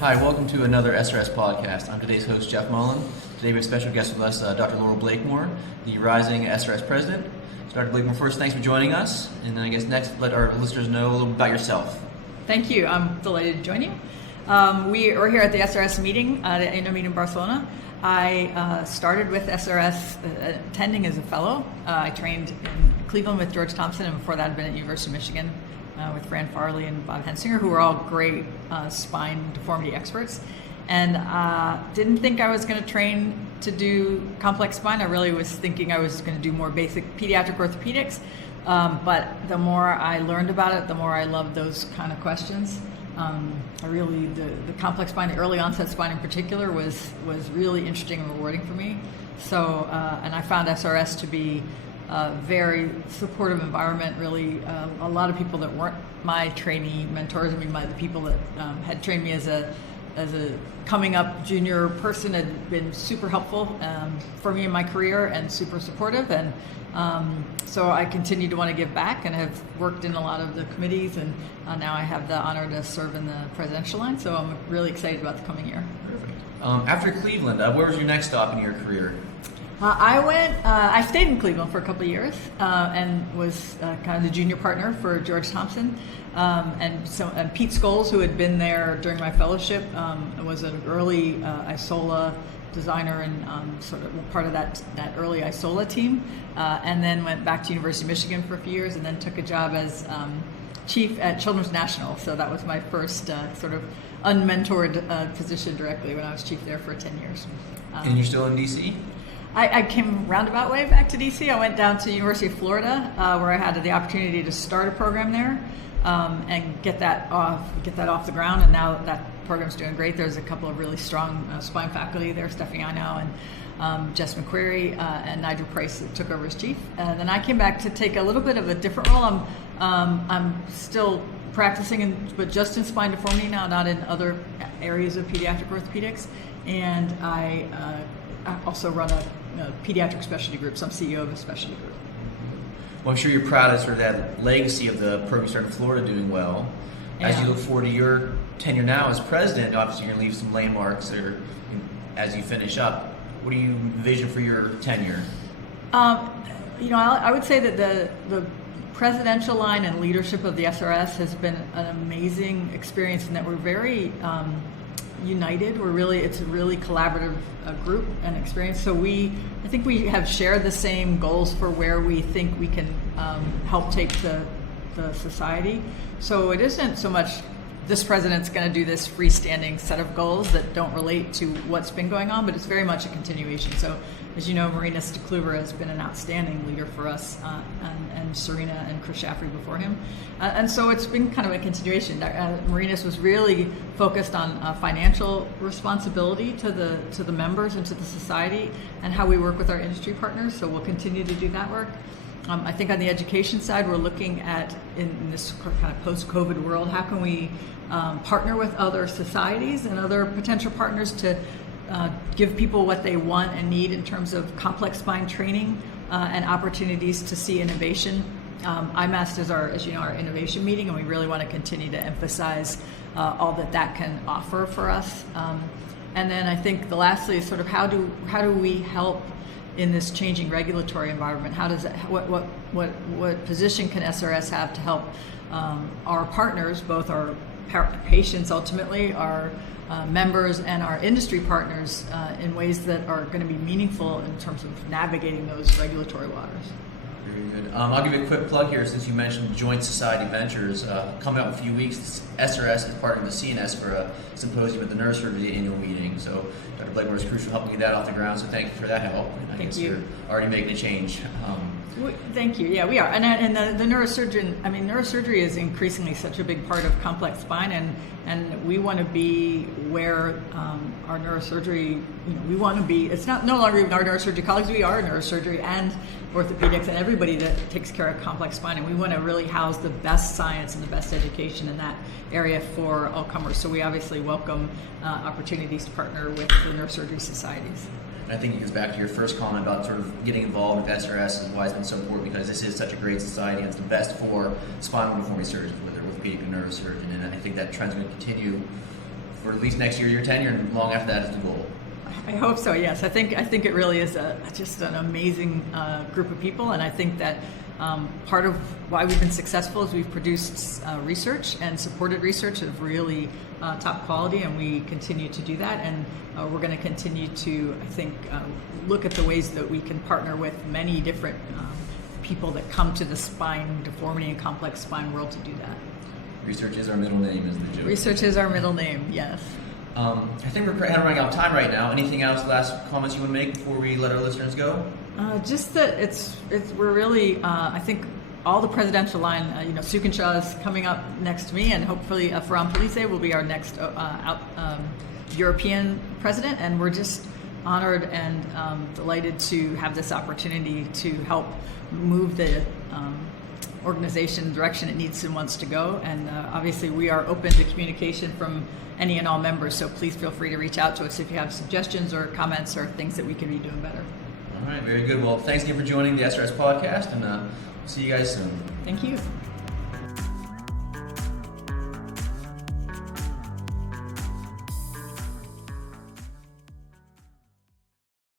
Hi, welcome to another SRS podcast. I'm today's host, Jeff Mullin. Today we have a special guest with us, Dr. Laurel Blakemore, the rising SRS president. So Dr. Blakemore, first, thanks for joining us. And then I guess next, let our listeners know a little bit about yourself. Thank you. I'm delighted to join you. We are here at the SRS meeting, the annual meeting in Barcelona. I started with SRS attending as a fellow. I trained in Cleveland with George Thompson, and before that I'd been at University of Michigan with Fran Farley and Bob Hensinger, who were all great spine deformity experts. And didn't think I was going to train to do complex spine. I really was thinking I was going to do more basic pediatric orthopedics. But the more I learned about it, the more I loved those kind of questions. The complex spine, the early onset spine in particular, was really interesting and rewarding for me. So, and I found SRS to be a very supportive environment. Really, a lot of people that weren't my trainee mentors, the people that had trained me as a coming up junior person had been super helpful for me in my career and super supportive. And so I continue to want to give back and have worked in a lot of the committees, and now I have the honor to serve in the presidential line. So I'm really excited about the coming year. Perfect. After Cleveland, where was your next stop in your career? I stayed in Cleveland for a couple of years and was kind of the junior partner for George Thompson. And Pete Scholes, who had been there during my fellowship, was an early ISOLA designer and sort of part of that early ISOLA team, and then went back to University of Michigan for a few years, and then took a job as chief at Children's National. So that was my first sort of unmentored position directly when I was chief there for 10 years. And you're still in DC? I came roundabout way back to DC. I went down to University of Florida, where I had the opportunity to start a program there and get that off the ground. And now that program's doing great. There's a couple of really strong spine faculty there, Stephanie Inow and Jess McQuarrie and Nigel Price, that took over as chief. And then I came back to take a little bit of a different role. I'm still practicing, but just in spine deformity now, not in other areas of pediatric orthopedics. And I also run a pediatric specialty group, so I'm CEO of a specialty group. Well, I'm sure you're proud of sort of that legacy of the program you started in Florida doing well. As you look forward to your tenure now as president, obviously you're going to leave some landmarks there as you finish up. What do you envision for your tenure? I would say that the presidential line and leadership of the SRS has been an amazing experience, in that we're very united. It's a really collaborative group and experience. So I think we have shared the same goals for where we think we can help take the society. So it isn't so much this president's going to do this freestanding set of goals that don't relate to what's been going on, but it's very much a continuation. So, as you know, Marina Stakluver has been an outstanding leader for us, and Serena and Chris Shaffrey before him. And so it's been kind of a continuation. Marina's was really focused on financial responsibility to the members and to the society, and how we work with our industry partners. So we'll continue to do that work. I think on the education side, we're looking at, in this kind of post-COVID world, how can we partner with other societies and other potential partners to give people what they want and need in terms of complex spine training and opportunities to see innovation. IMAST is our innovation meeting, and we really want to continue to emphasize all that can offer for us. And then I think lastly is sort of how do we help in this changing regulatory environment? How does what position can SRS have to help our partners, both our patients ultimately, our members, and our industry partners in ways that are going to be meaningful in terms of navigating those regulatory waters? Very good. I'll give you a quick plug here, since you mentioned Joint Society Ventures. Coming up in a few weeks, SRS is partnering with CNS for a symposium at the Neurosurgery Annual Meeting. So Dr. Blakemore is crucial helping get that off the ground, so thank you for that help. Thank you. You're already making a change. Thank you. Yeah, we are. And the neurosurgeon, neurosurgery is increasingly such a big part of complex spine, and we want to be where our neurosurgery, we want to be, it's no longer even our neurosurgery colleagues, we are neurosurgery and orthopedics and everybody that takes care of complex spine, and we want to really house the best science and the best education in that area for all comers. So we obviously welcome opportunities to partner with the neurosurgery societies. And I think it goes back to your first comment about sort of getting involved with SRS and why it's been so important, because this is such a great society and it's the best for spinal deformity surgeons, whether orthopedic or neurosurgeon. And I think that trend's going to continue for at least next year, your tenure, and long after that is the goal. I hope so. Yes, I think it really is just an amazing group of people, and I think that part of why we've been successful is we've produced research and supported research of really top quality, and we continue to do that. And we're going to continue to, I think, look at the ways that we can partner with many different people that come to the spine deformity and complex spine world to do that. Research is our middle name, is the joke. Research is our middle name. Yes. I think we're kind of running out of time right now. Anything else, last comments you want to make before we let our listeners go? Just that we're really, I think all the presidential line, Sukinshaw is coming up next to me, and hopefully Ferran Police will be our next European president, and we're just honored and delighted to have this opportunity to help move the organization direction it needs and wants to go. And obviously we are open to communication from any and all members, so please feel free to reach out to us if you have suggestions or comments or things that we can be doing better. All right, very good. Well, thanks again for joining the SRS podcast, and see you guys soon. Thank you.